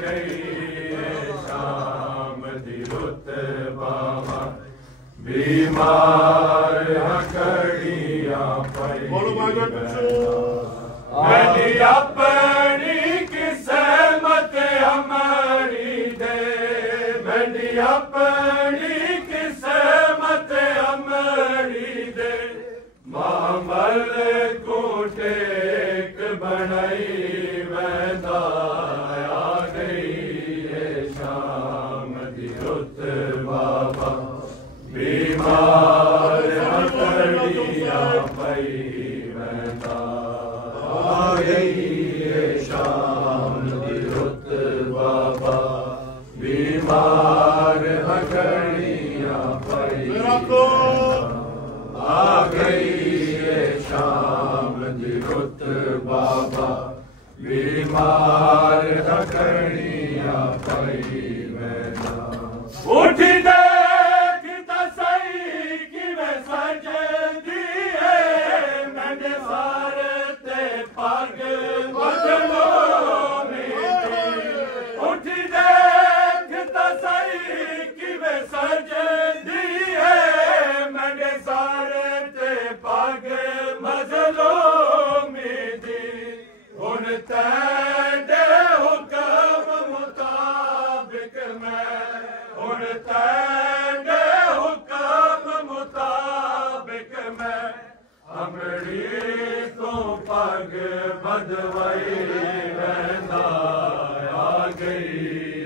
गई शाम दी रुत बाबा बीमार हकड़ियां पई मैंने अपनी किस्मत हमारी दे मैंने अपनी किस्मत हमारी दे मामल को टेक बनाई वैदा आ गई है शाम दी रुत बाबा बीमार हकड़ियां पई वैदा आ गई है शाम दी रुत बाबा बीमार हकड़ियां पई आ गई है शाम दी रुत बाबा बीमार हकड़ियां पई वैदा उठ देख तो सही किवें सजदी है मैंने सारे ते पग बदलो उठ देख तो सही किवें सजदी है मैंने सारे ते पग बदलो हुन तेरे हुक्म मुताबिक मैं हुन तेरे हुक्म मुताबिक मैं अमरी तो पग बदवाई वैदा आ गई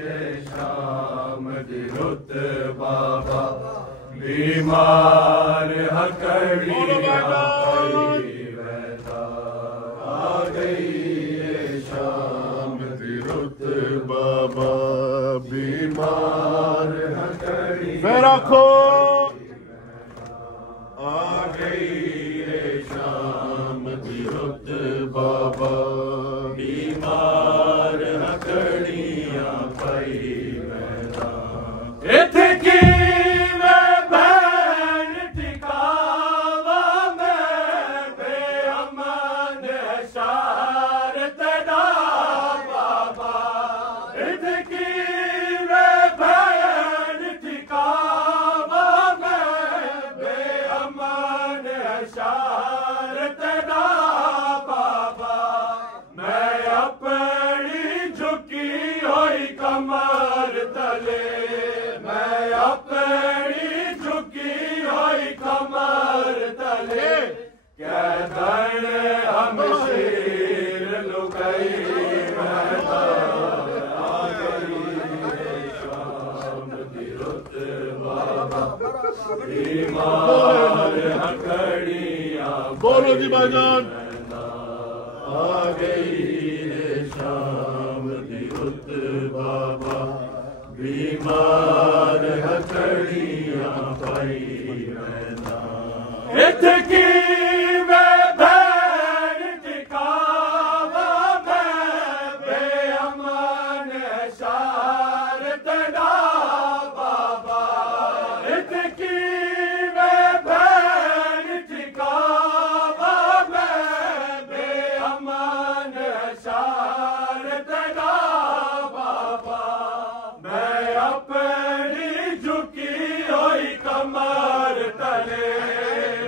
है शाम दी रुत बाबा बीमार हकड़ियां पई वैदा आ गई है शाम दी रुत बाबा बीमार हकड़ियां रखो आ गई है शाम दी रुत बाबा बीमार हकड़ियां पई वैदा इत्थे की कमर तले मैं अपनी झुकी हुई कमर तले कैदन हम शेर लुगाई वैदा आ गई शाम दी रुत बाबा बीमार हकड़ियां बोलो जी भाईजान आ गई है शाम दी रुत बाबा बीमार हकड़ियां पई वैदा इत्थे की मैं भैन टिकावा मैं बेअमन शार तेरा बाबा इत्थे की मैं भैन टिकावा मैं बेअमन शार तेरा बाबा मैं अपनी झुकी हुई कमर तले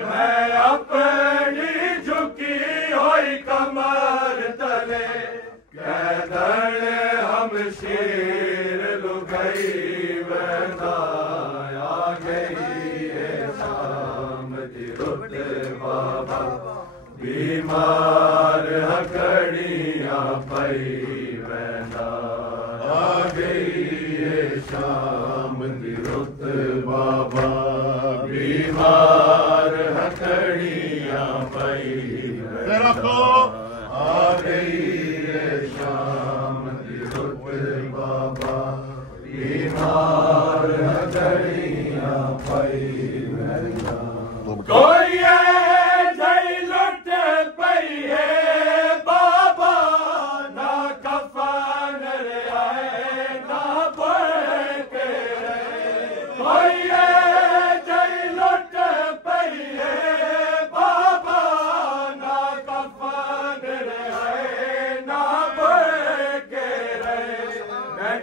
मैं अपनी झुकी हुई कमर तले कैदन हम शेर लुगाई वैदा आ गई है शाम दी रुत बाबा बीमार हकड़ियां पई वैदा आ गई है शाम दी रुत बाबा बीमार हकड़ियां पई रखो आ गई है शाम दी रुत बाबा बीमार हकड़ियां पई वैदा कोई जई लुट पई है बाबा ना कफन आए ना के कोई जई लुट पई है बाबा ना कफन आए ना के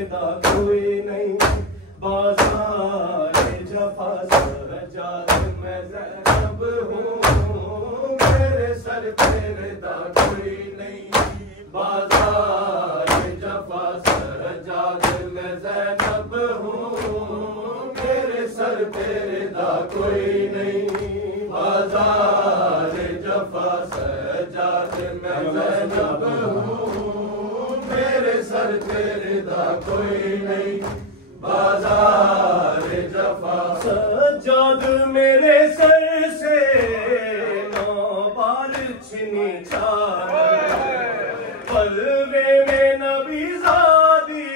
रिदा कोई नहीं, बाज़ार जफा सजाद मैं ज़ैनब हूँ, मेरे सर पे रिदा कोई नहीं, बाज़ार जफा सजाद मैं ज़ैनब हूँ, मेरे सर पे रिदा कोई नहीं, बाज़ार जफा सजाद मैं ज़ैनब हूँ, मेरे सर पे रिदा कोई नहीं, बाज़ार जफा सजाद मेरे सर से 9 बार छिनी चादर, पलवे में नबी ज़ादी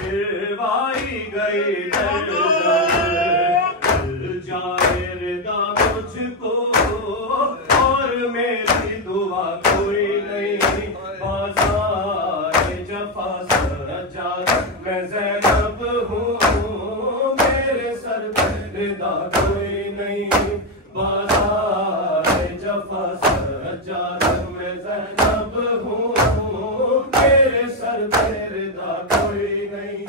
गिरवाई गई जाए रिदा मुझको और मेरी दुआ कोई नहीं, बाज़ार जफा सजाद मैं ज़ैनब हूँ, मेरे सर पे रिदा कोई नहीं, बाज़ार जफा सजाद मैं ज़ैनब हूँ, मेरे सर पे रिदा कोई नहीं,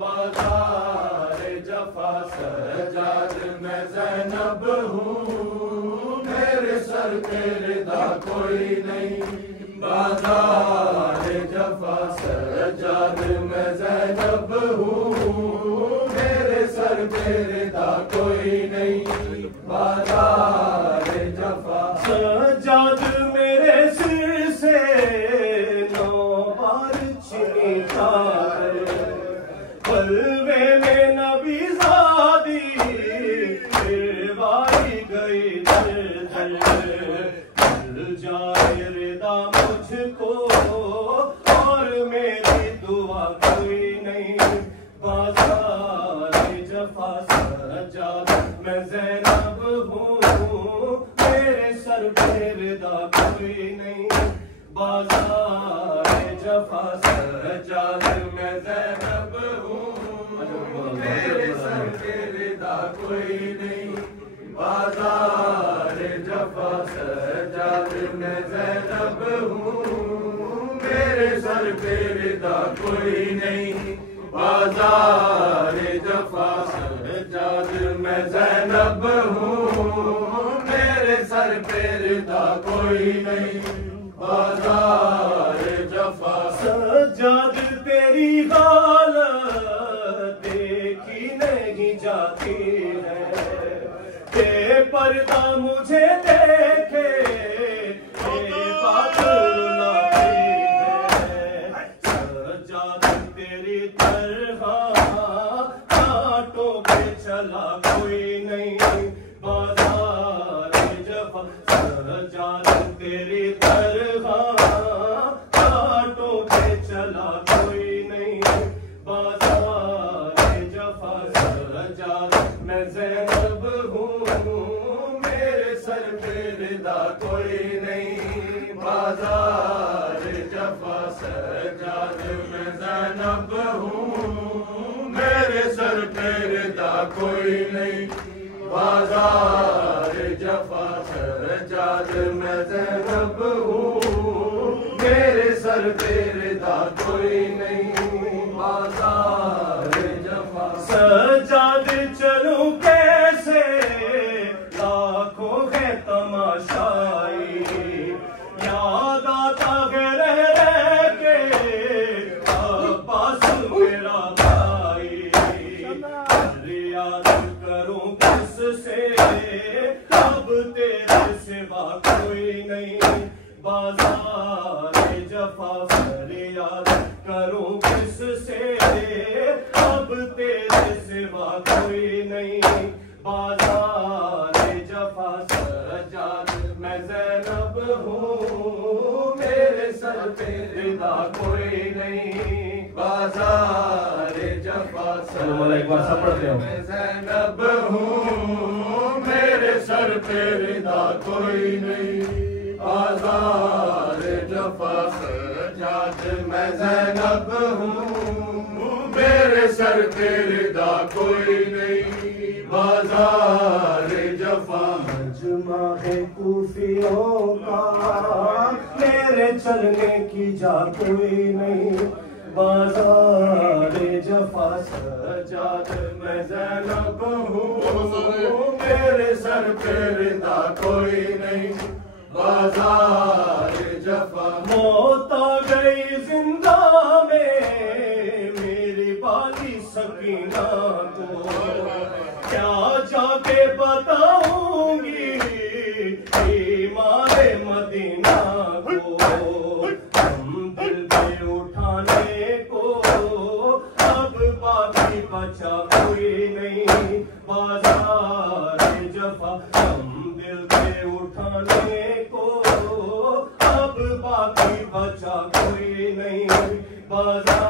बाज़ार जफा सजाद मैं ज़ैनब हूँ, मेरे सर पे रिदा कोई नहीं, बाज़ार जफा सजाद मैं ज़ैनब हूँ, मेरे सर पे रिदा कोई नहीं, बाज़ार जफा सजाद मेरे सिर से 9 बार छिनी चादर, पलवे में नबी ज़ादी गिरवाई गई जाए रिदा मुझको और मेरी दुआ कोई नहीं, बाज़ार जफा सजाद मैं ज़ैनब हूँ, मेरे सर पे रिदा कोई नहीं, बाज़ार जफा सजाद मैं ज़ैनब हूँ, मेरे सर पे रिदा कोई नहीं, बाज़ार जफा सजाद मैं ज़ैनब हूँ, मेरे सर पे रिदा कोई नहीं, बाज़ार जफा सजाद मैं ज़ैनब हूँ, मेरे सर पे रिदा कोई नहीं, बाज़ार जफा सजाद तेरी हालत देखी नहीं जाती है, पर्दा मुझे देखे बात रुलाती है, सजाद तेरी तरह कांटों पे चला कोई नहीं, बाज़ार जफा सजाद तेरी तरह कांटों पे चला कोई नहीं, बाज़ार जफा सजाद मैं ज़ैनब हूँ, मेरे सर पे रिदा कोई नहीं, बाज़ार जफा सजाद मैं ज़ैनब हूँ, मेरे सर पे रिदा कोई नहीं, बाज़ार जफा सजाद मैं ज़ैनब हूँ, मेरे सर पे रिदा कोई नहीं, बाज़ार जफा सजाद चलूं कैसे लाखों है तमाशाई, याद आता है रह के अब्बास मेरा भाई, याद करूं किससे अब तेरे सिवा कोई नहीं, बाज़ार जफा फरियाद करूं किससे अब तेरे सिवा कोई नहीं, बाज़ार जफा सजाद मैं ज़ैनब हूँ, मेरे सर पे रिदा कोई नहीं, बाज़ार जफा सजाद मैं ज़ैनब हूँ, मेरे सर पे रिदा कोई नहीं, बाज़ार जफा सजाद मैं ज़ैनब हूँ, मेरे सर पे रिदा कोई नहीं, बाज़ार जफा मजमा है कूफियों का, मेरे चलने की जा कोई नहीं, बाजार जफा सजाद मैं ज़ैनब हूँ, मेरे सर पे रिदा कोई नहीं। बाजार जफा मौत आ गई जिंदा में मेरी बाली सकीना को, क्या जाके बताऊंगी मारे मदीना को। हम दिल पे उठाने को अब बाकी बचा कोई नहीं। बाजार जफा हम दिल पे उठाने को अब बाकी बचा कोई नहीं। बाजार